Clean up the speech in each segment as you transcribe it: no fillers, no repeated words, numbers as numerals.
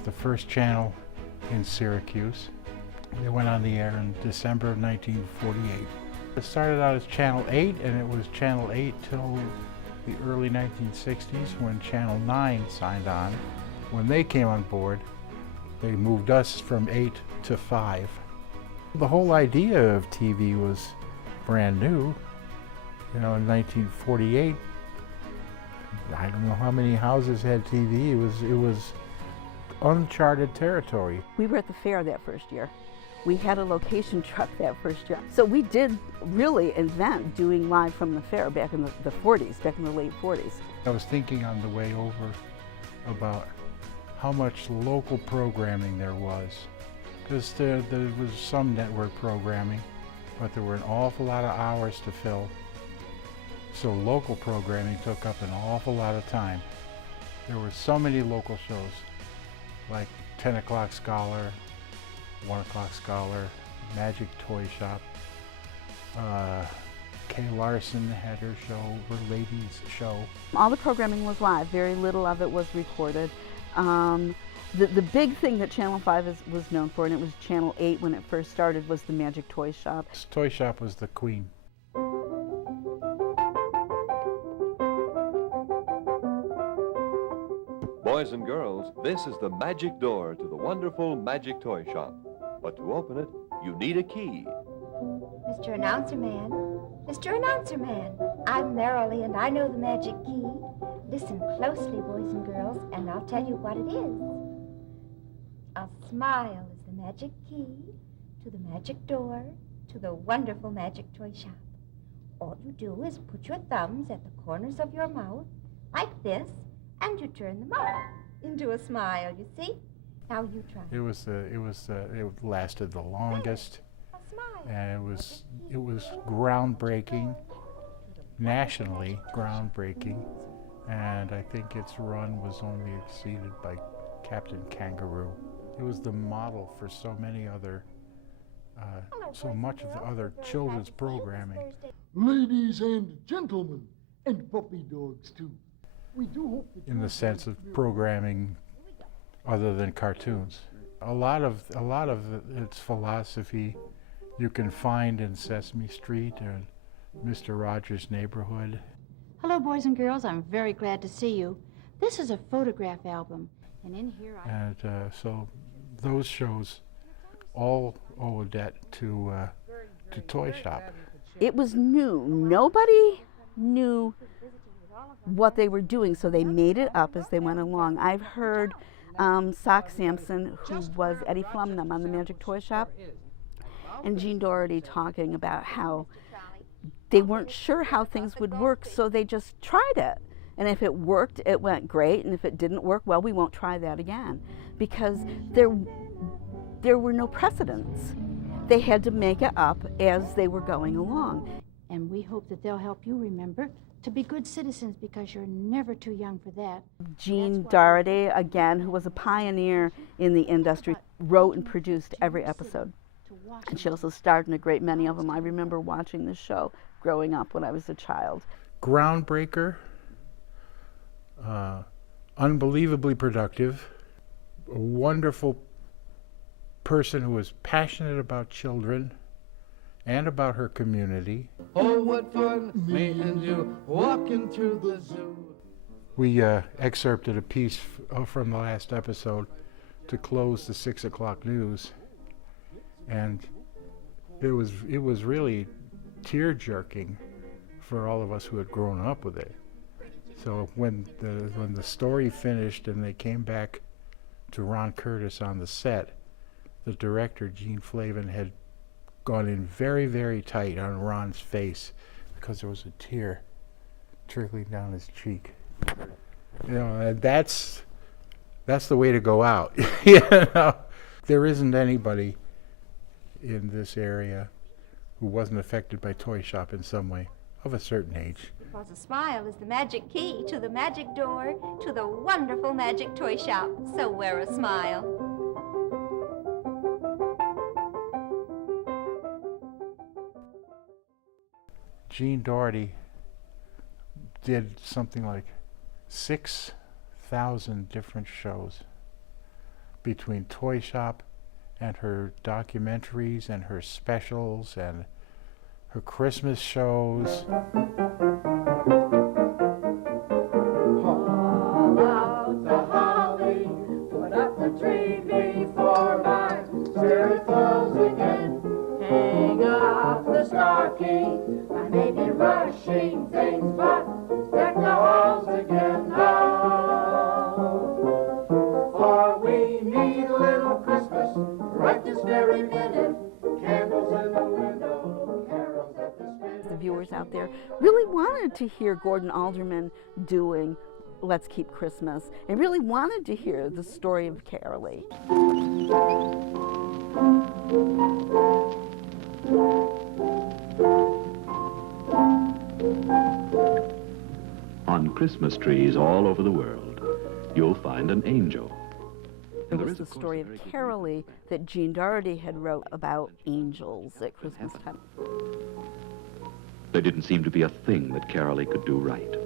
was the first channel in Syracuse. They went on the air in December of 1948. It started out as Channel 8, and it was Channel 8 till the early 1960s when Channel 9 signed on. When they came on board, they moved us from 8 to 5. The whole idea of TV was brand new. You know, in 1948, I don't know how many houses had TV. It was uncharted territory. We were at the fair that first year. We had a location truck that first year. So we did really invent doing live from the fair back in the 40s, back in the late 40s. I was thinking on the way over about how much local programming there was. Because there was some network programming, but there were an awful lot of hours to fill. So local programming took up an awful lot of time. There were so many local shows, like 10 O'Clock Scholar, 1 O'Clock Scholar, Magic Toy Shop. Kay Larson had her show, her ladies show. All the programming was live. Very little of it was recorded. The big thing that Channel 5 was known for, and it was Channel 8 when it first started, was the Magic Toy Shop. This toy shop was the queen. Boys and girls, this is the magic door to the wonderful Magic Toy Shop. But to open it, you need a key. Mr. Announcer Man, Mr. Announcer Man, I'm Merrily and I know the magic key. Listen closely, boys and girls, and I'll tell you what it is. A smile is the magic key to the magic door to the wonderful Magic Toy Shop. All you do is put your thumbs at the corners of your mouth, like this, and you turn them up into a smile, you see? Now you try. It lasted the longest, A smile. and it was groundbreaking, nationally groundbreaking, and I think its run was only exceeded by Captain Kangaroo. It was the model for so many other, so much of the other children's programming. Ladies and gentlemen, and puppy dogs too. We do hope that In the sense of programming other than cartoons. A lot of its philosophy you can find in Sesame Street and Mr. Rogers' Neighborhood. Hello, boys and girls. I'm very glad to see you. This is a photograph album, and in here And so those shows all owe a debt to Toy Shop. It was new. Nobody knew what they were doing, so they made it up as they went along. I've heard Sock Sampson, who was Eddie Flumnum on the Magic Toy Shop, and Gene Doherty talking about how they weren't sure how things would work, so they just tried it. And if it worked, it went great, and if it didn't work, well, we won't try that again. Because there were no precedents. They had to make it up as they were going along. and we hope that they'll help you remember to be good citizens, because you're never too young for that. Gene Doherty, again, who was a pioneer in the industry, wrote and produced every episode. And she also starred in a great many of them. I remember watching this show growing up when I was a child. Groundbreaker, unbelievably productive, a wonderful person who was passionate about children and about her community. Oh, what fun, me and you, walking through the zoo. We excerpted a piece from the last episode to close the 6 o'clock news, and it was really tear-jerking for all of us who had grown up with it. So when the story finished and they came back to Ron Curtis on the set, the director, Gene Flavin, had gone in very, very tight on Ron's face because there was a tear trickling down his cheek. You know, and that's the way to go out. You know, there isn't anybody in this area who wasn't affected by Toy Shop in some way, of a certain age. Because a smile is the magic key to the magic door to the wonderful Magic Toy Shop. So wear a smile. Gene Doherty did something like 6,000 different shows, between Toy Shop and her documentaries and her specials and her Christmas shows. Haul out the holly, put up the tree before my spirit flows again. Hang up the stocking, I may be rushing things, but deck the halls again now. For we need a little Christmas right this very minute. Candles in the window, carols at the spinet. The viewers out there really wanted to hear Gordon Alderman doing Let's Keep Christmas, and really wanted to hear the story of Carolee. On Christmas trees all over the world, you'll find an angel. It was the story of Carolee that Gene Doherty had wrote about angels at Christmas time. There didn't seem to be a thing that Carolee could do right.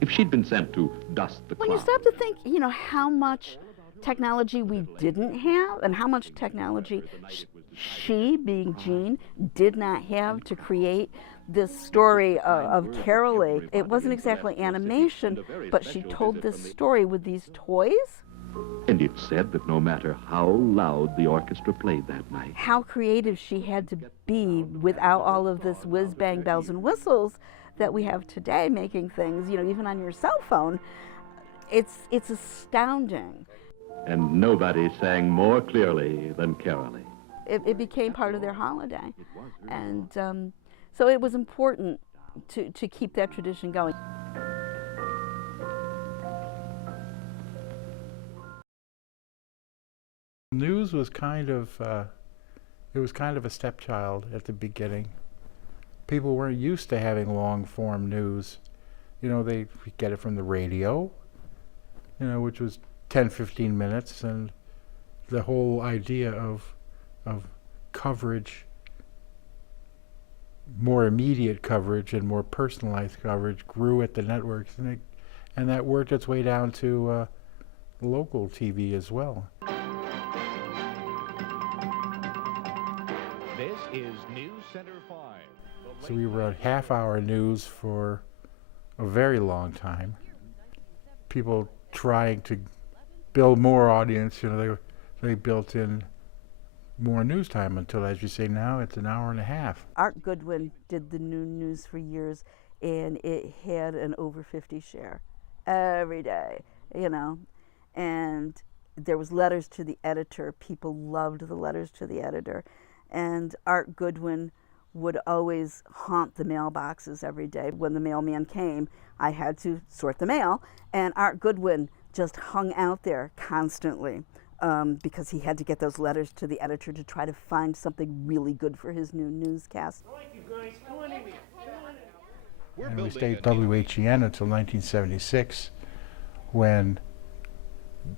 If she'd been sent to dust the When you clock, stop to think, you know, how much technology we didn't have and how much technology she, being Jean, did not have to create this story of Carolee. It wasn't exactly animation, but she told this story with these toys. and it's said that no matter how loud the orchestra played that night, How creative she had to be without all of this whiz-bang bells and whistles that we have today, making things, you know, even on your cell phone. It's astounding. and nobody sang more clearly than Carolee. It became part of their holiday. And so it was important to keep that tradition going. News was kind of it was kind of a stepchild at the beginning. People weren't used to having long form news. You know, they get it from the radio, you know, which was 10-15 minutes, and the whole idea of coverage, more immediate coverage and more personalized coverage, grew at the networks, and that worked its way down to local TV as well. This is News Center 5. So we wrote half-hour news for a very long time. People trying to build more audience, you know, they built in more news time until, as you say now, it's an hour and a half. Art Goodwin did the noon news for years, and it had an over 50 share every day, you know. And there was letters to the editor. People loved the letters to the editor. And Art Goodwin would always haunt the mailboxes every day. When the mailman came, I had to sort the mail, and Art Goodwin just hung out there constantly because he had to get those letters to the editor to try to find something really good for his new newscast. And we stayed WHEN until 1976, when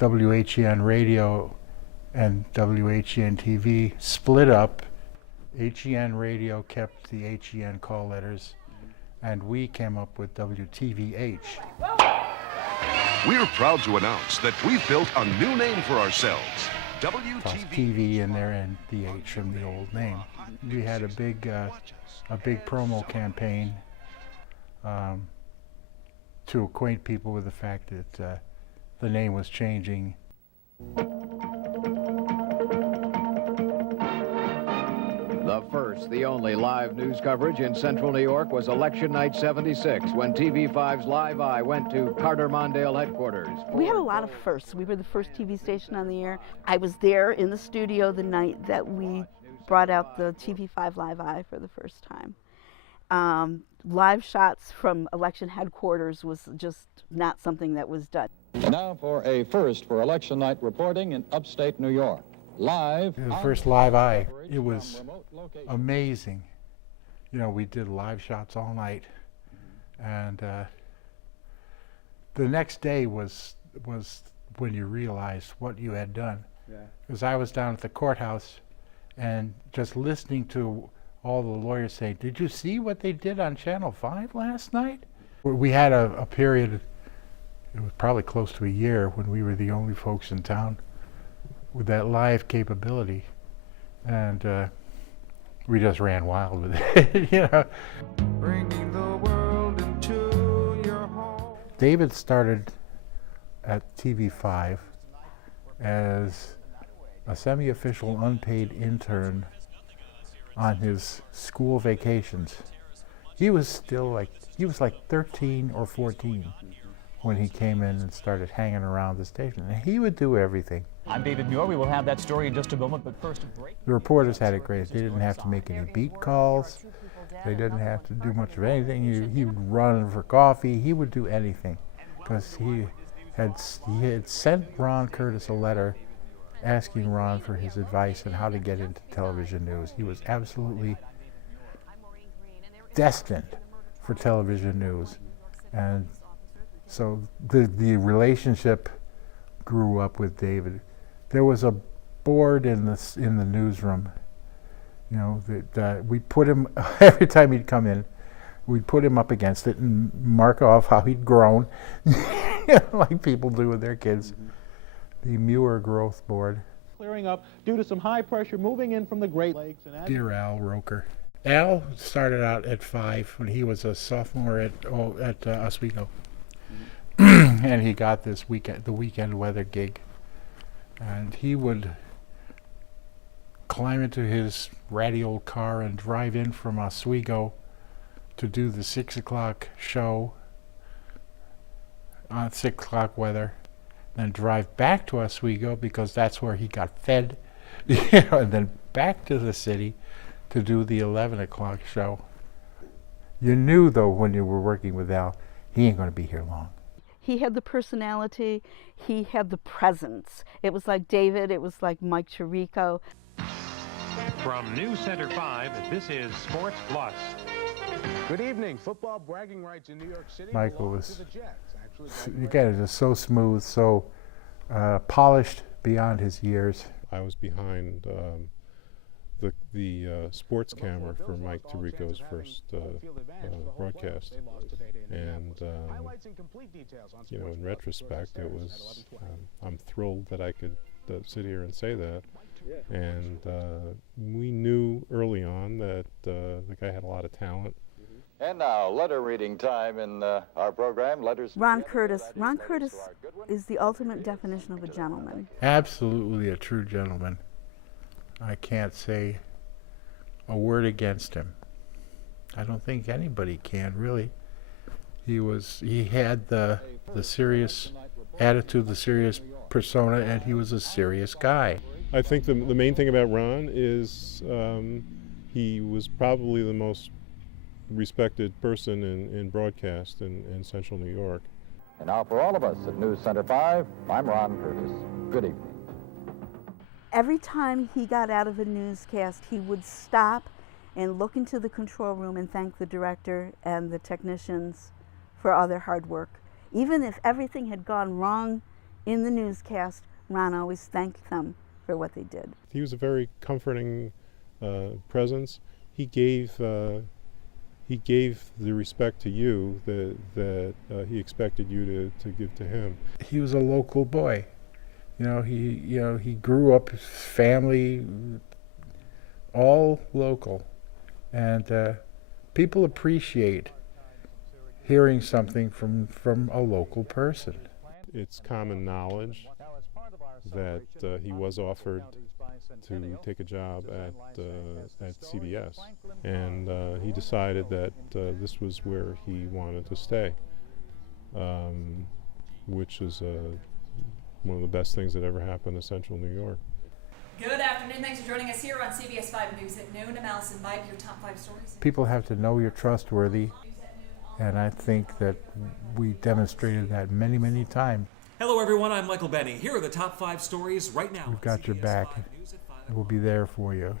WHEN Radio and WHEN TV split up. HEN Radio kept the HEN call letters, and we came up with WTVH. We're proud to announce that we've built a new name for ourselves, Plus WTV. TV in there and the H from the old name. We had a big promo campaign to acquaint people with the fact that the name was changing. The first, the only live news coverage in central New York was Election Night 76, when TV5's Live Eye went to Carter Mondale headquarters. We had a lot of firsts. We were the first TV station on the air. I was there in the studio the night that we brought out the TV5 Live Eye for the first time. Live shots from election headquarters was just not something that was done. Now for a first for election night reporting in upstate New York. Live. The first Live Eye, it was amazing. You know, we did live shots all night, and the next day was when you realized what you had done. Because I was down at the courthouse and just listening to all the lawyers say, "Did you see what they did on Channel 5 last night?" We had a period, it was probably close to a year, when we were the only folks in town with that live capability, and we just ran wild with it. You know. Bringing the world into your home. David started at TV5 as a semi-official unpaid intern on his school vacations. He was like 13 or 14 when he came in and started hanging around the station. And he would do everything. I'm David Muir. We will have that story in just a moment, but first a break. The reporters had it great. They didn't have to make any beat calls. They didn't have to do much of anything. He would run for coffee. He would do anything because he had sent Ron Curtis a letter asking Ron for his advice on how to get into television news. He was absolutely destined for television news, and so the relationship grew up with David. There was a board in the newsroom, you know, that we put him every time he'd come in. We'd put him up against it and mark off how he'd grown, like people do with their kids. The Muir Growth Board. Clearing up due to some high pressure moving in from the Great Lakes. And Dear Al Roker. Al started out at 5 when he was a sophomore at Oswego. And he got the weekend weather gig. And he would climb into his ratty old car and drive in from Oswego to do the 6 o'clock show on 6 o'clock weather, then drive back to Oswego because that's where he got fed, and then back to the city to do the 11 o'clock show. You knew, though, when you were working with Al, he ain't going to be here long. He had the personality, he had the presence. It was like David, it was like Mike Chirico. From News Center 5, this is Sports Plus. Good evening. Football bragging rights in New York City. Michael was, again, just so smooth, so polished beyond his years. I was behind the sports camera for Mike Tirico's first broadcast, and you know, in retrospect, it was. I'm thrilled that I could sit here and say that, and we knew early on that the guy had a lot of talent. And now, letter reading time in our program. Letters. Ron Curtis. Ron Curtis is the ultimate definition of a gentleman. Absolutely a true gentleman. I can't say a word against him. I don't think anybody can, really. He had the serious attitude, the serious persona, and he was a serious guy. I think the main thing about Ron is he was probably the most respected person in broadcast in Central New York. And now for all of us at News Center 5, I'm Ron Curtis. Good evening. Every time he got out of a newscast, he would stop and look into the control room and thank the director and the technicians for all their hard work. Even if everything had gone wrong in the newscast, Ron always thanked them for what they did. He was a very comforting presence. He gave the respect to you that he expected you to give to him. He was a local boy. He grew up, his family, all local, and people appreciate hearing something from a local person. It's common knowledge that he was offered to take a job at CBS, and he decided that this was where he wanted to stay, which is one of the best things that ever happened to Central New York. Good afternoon. Thanks for joining us here on CBS 5 News at noon. I'm Allison Mike, your top 5 stories. People have to know you're trustworthy, and I think that we demonstrated that many, many times. Hello, everyone. I'm Michael Benny. Here are the top 5 stories right now. We've got your back. We'll be there for you.